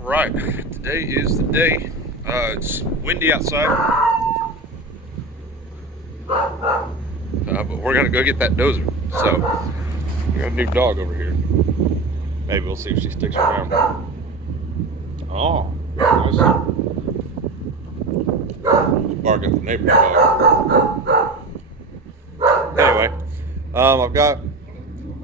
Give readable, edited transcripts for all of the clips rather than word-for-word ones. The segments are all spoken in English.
Right, today is the day. It's windy outside, but we're gonna go get that dozer. So we got a new dog over here. Maybe we'll see if she sticks around. Oh, nice. She's barking at the neighbor's dog. Anyway, I've got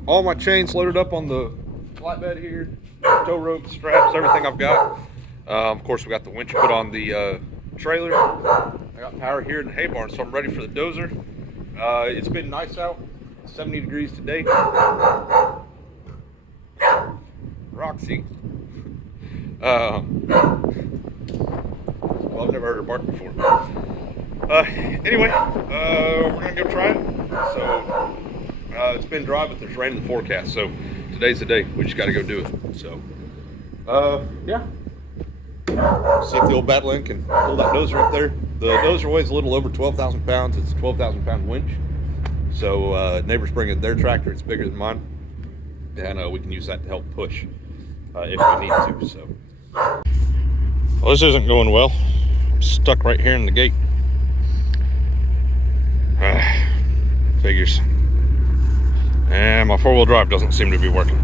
all my chains loaded up on the flatbed here, tow ropes, straps, everything I've got. Of course, we got the winch put on the trailer. I got power here in the hay barn, so I'm ready for the dozer. It's been nice out, 70 degrees today. Roxy. Well, I've never heard her bark before. Anyway, we're gonna go try it. So it's been dry, but there's rain in the forecast, so today's the day. We just got to go do it. So, yeah. See if the old Battling can pull that dozer up there. The dozer weighs a little over 12,000 pounds. It's a 12,000 pound winch. So neighbors bringing their tractor. It's bigger than mine, and we can use that to help push if we need to. So, well, this isn't going well. I'm stuck right here in the gate. Figures. And my four-wheel drive doesn't seem to be working.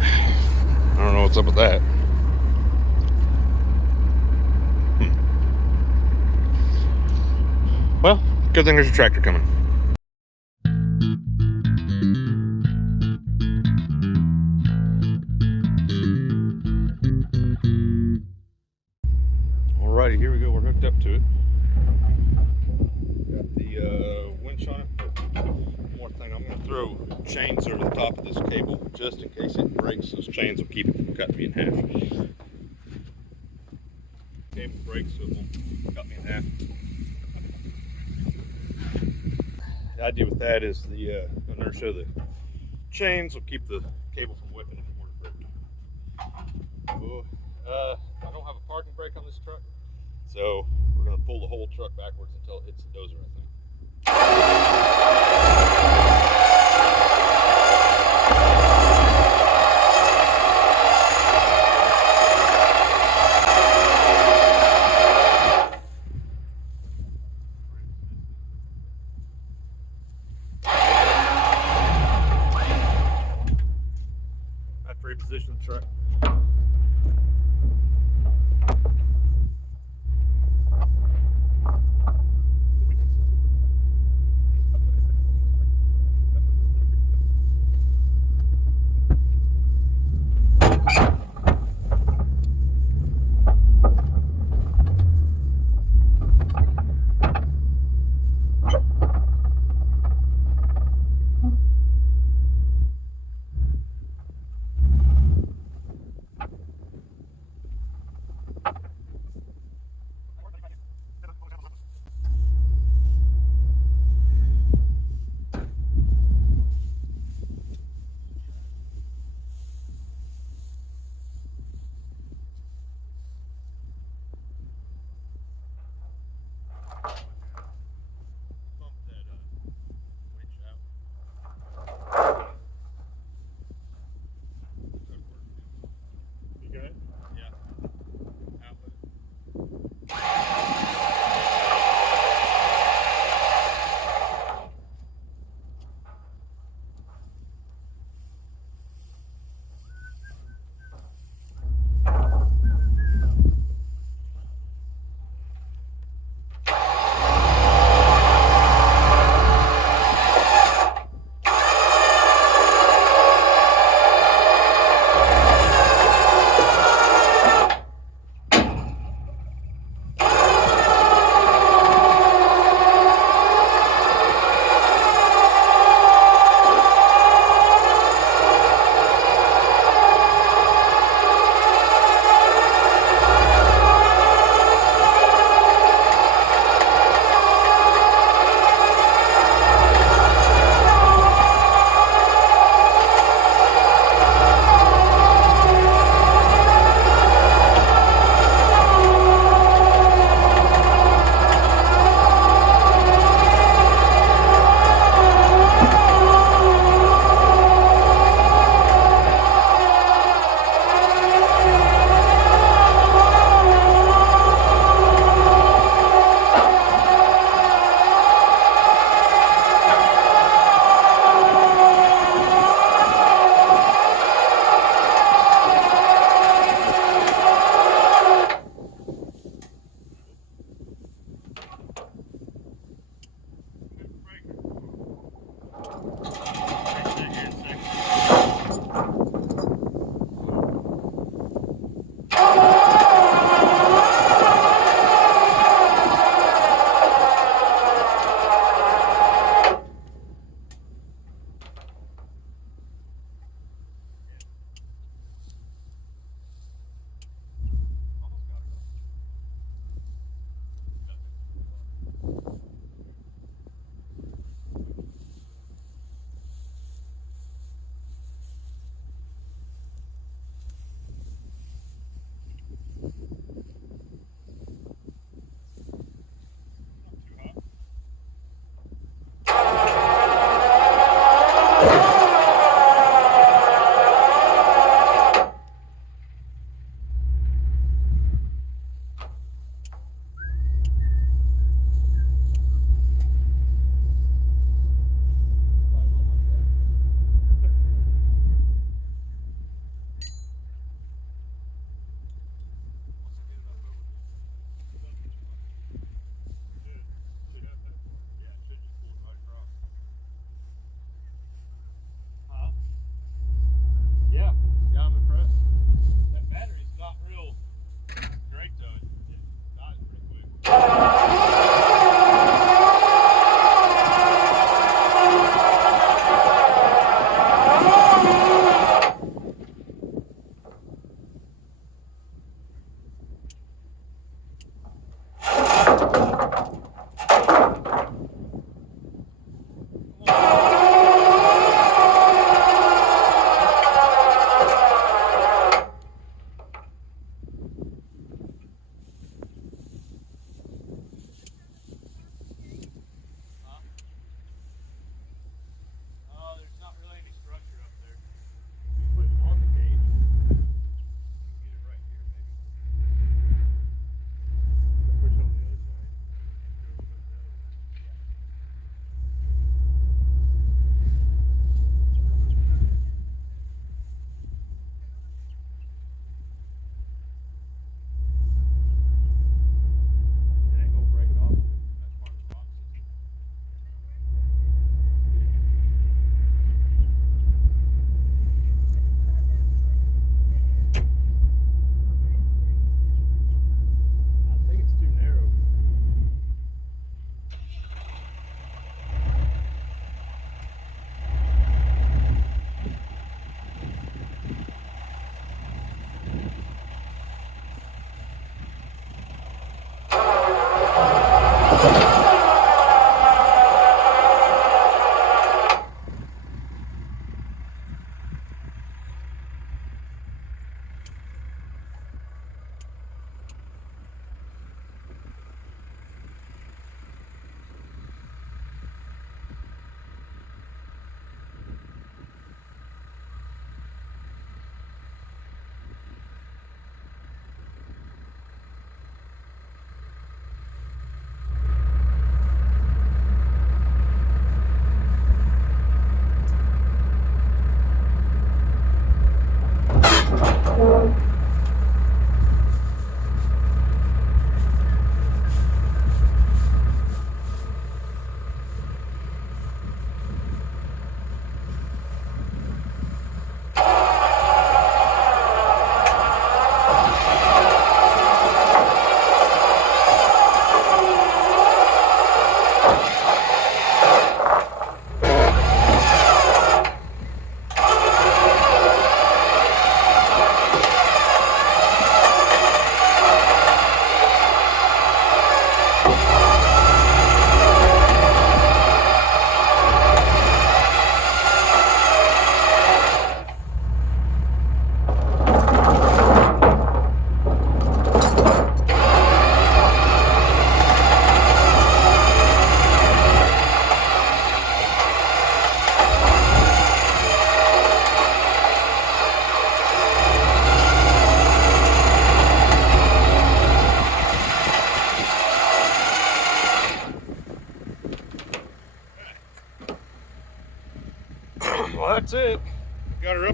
I don't know what's up with that. Well, good thing there's a tractor coming. Alrighty, here we go. We're hooked up to it. Got the winch on it. One more thing, I'm going to throw chains over the top of this cable just in case it breaks. Those chains will keep it from cutting me in half. Cable breaks, so it won't cut me in half. The idea with that is the inertia of the chains will keep the cable from whipping it before it breaks. I don't have a parking brake on this truck, so we're going to pull the whole truck backwards until it hits the dozer, I think. I have to reposition the truck.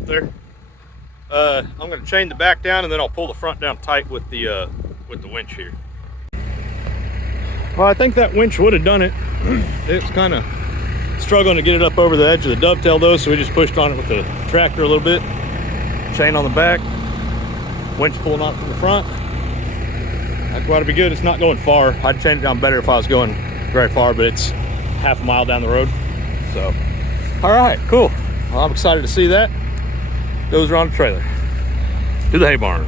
up there. I'm going to chain the back down, and then I'll pull the front down tight with the winch here. Well, I think that winch would have done it. It's kind of struggling to get it up over the edge of the dovetail though, so we just pushed on it with the tractor a little bit. Chain on the back, winch pulling off from the front. That ought to be good. It's not going far. I'd chain it down better if I was going very far, but it's half a mile down the road. So, all right, cool. Well, I'm excited to see that. Goes around the trailer to the hay barn.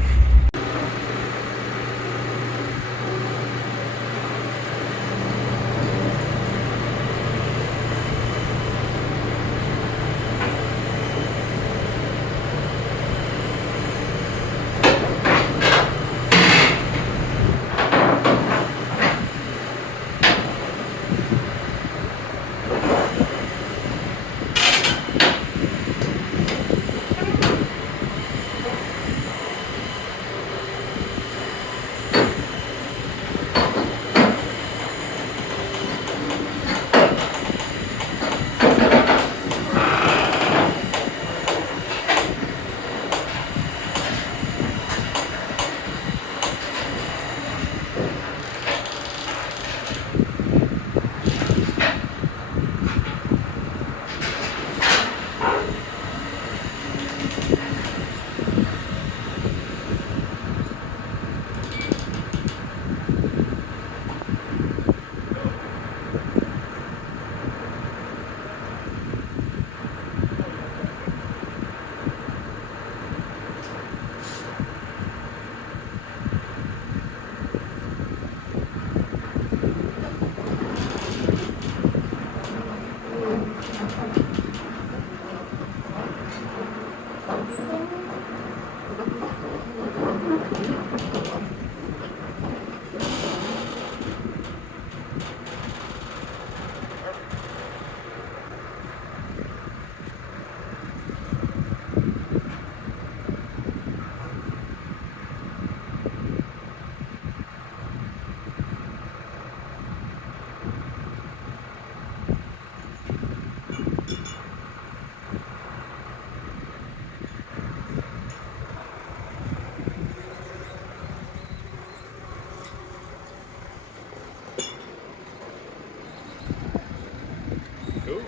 Cool.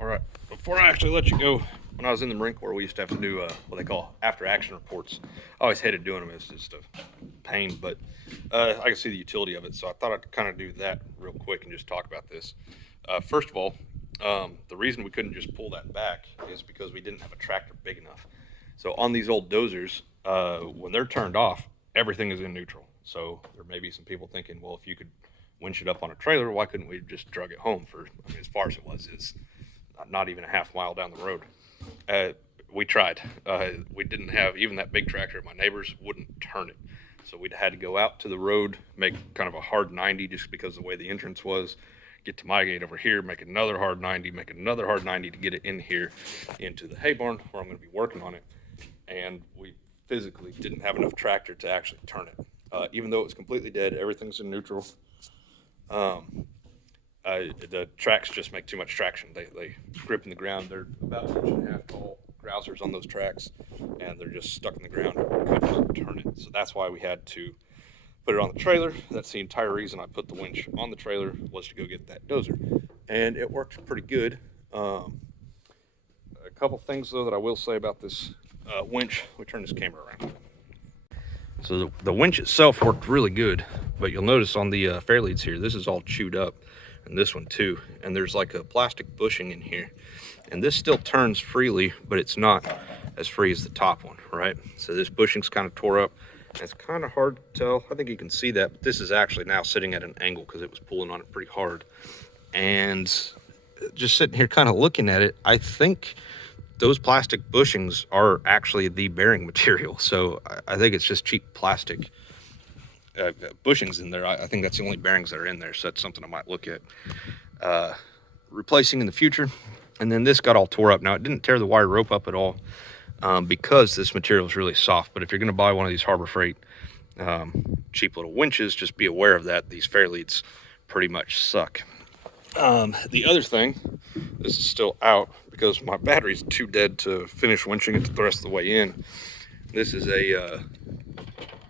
All right, before I actually let you go, when I was in the Marine Corps, we used to have to do what they call after-action reports. I always hated doing them. It's just a pain, but I can see the utility of it, so I thought I'd kind of do that real quick and just talk about this. First of all, the reason we couldn't just pull that back is because we didn't have a tractor big enough. So on these old dozers, when they're turned off, everything is in neutral. So there may be some people thinking, well, if you could winch it up on a trailer, why couldn't we just drug it home for, I mean, as far as it was, is not even a half mile down the road. We tried. We didn't have, even that big tractor, my neighbors wouldn't turn it. So we'd had to go out to the road, make kind of a hard 90 just because of the way the entrance was, get to my gate over here, make another hard 90, make another hard 90 to get it in here into the hay barn where I'm going to be working on it. And we physically didn't have enough tractor to actually turn it. Even though it was completely dead, everything's in neutral. The tracks just make too much traction. They grip in the ground. They're about 1.5 inch tall grousers on those tracks, and they're just stuck in the ground. Could not turn it. So that's why we had to put it on the trailer. That's the entire reason I put the winch on the trailer, was to go get that dozer. And it worked pretty good. A couple things though that I will say about this winch. Let me turn this camera around. So the winch itself worked really good, but you'll notice on the fairleads here, this is all chewed up, and this one too. And there's like a plastic bushing in here, and this still turns freely, but it's not as free as the top one, right? So this bushing's kind of tore up, and it's kind of hard to tell. I think you can see that, but this is actually now sitting at an angle because it was pulling on it pretty hard. And just sitting here kind of looking at it, I think those plastic bushings are actually the bearing material. So I think it's just cheap plastic bushings in there. I think that's the only bearings that are in there. So that's something I might look at replacing in the future. And then this got all tore up. Now, it didn't tear the wire rope up at all because this material is really soft. But if you're going to buy one of these Harbor Freight cheap little winches, just be aware of that. These fairleads pretty much suck. The other thing, this is still out because my battery's too dead to finish winching it the rest of the way in. This is a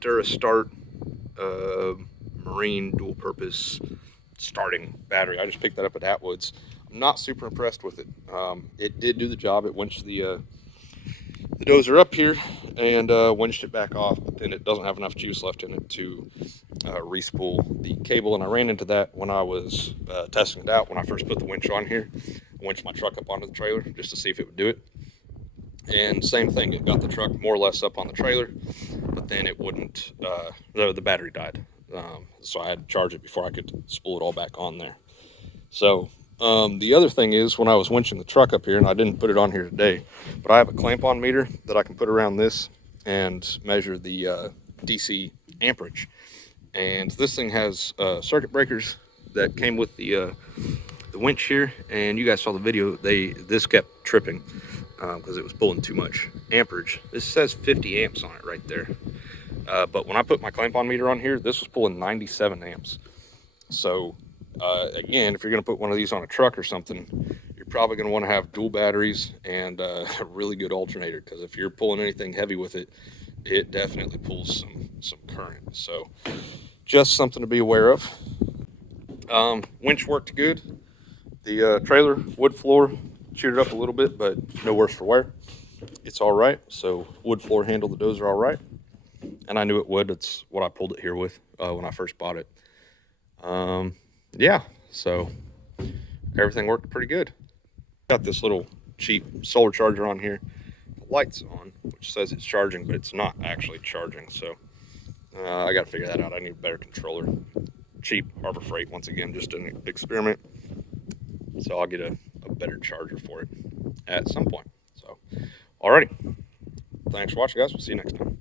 Durastart Marine dual purpose starting battery. I just picked that up at Atwood's. I'm not super impressed with it. It did do the job. It winched the dozer up here and winched it back off, but then it doesn't have enough juice left in it to re-spool the cable, and I ran into that when I was testing it out. When I first put the winch on here, I winched my truck up onto the trailer just to see if it would do it, and same thing, it got the truck more or less up on the trailer, but then it wouldn't, the battery died, so I had to charge it before I could spool it all back on there. So the other thing is, when I was winching the truck up here, and I didn't put it on here today, but I have a clamp-on meter that I can put around this and measure the DC amperage. And this thing has circuit breakers that came with the winch here, and you guys saw the video. This kept tripping because it was pulling too much amperage. This says 50 amps on it right there, but when I put my clamp-on meter on here, this was pulling 97 amps. So again, if you're going to put one of these on a truck or something, you're probably going to want to have dual batteries and a really good alternator, because if you're pulling anything heavy with it, it definitely pulls some current. So just something to be aware of. Winch worked good. The trailer wood floor chewed it up a little bit, but no worse for wear. It's all right. So wood floor handled the dozer all right, and I knew it would. It's what I pulled it here with when I first bought it. Yeah, so everything worked pretty good. Got this little cheap solar charger on here. The light's on, which says it's charging, but it's not actually charging. So I got to figure that out. I need a better controller. Cheap, Harbor Freight, once again, just an experiment. So I'll get a better charger for it at some point. So, alrighty. Thanks for watching, guys. We'll see you next time.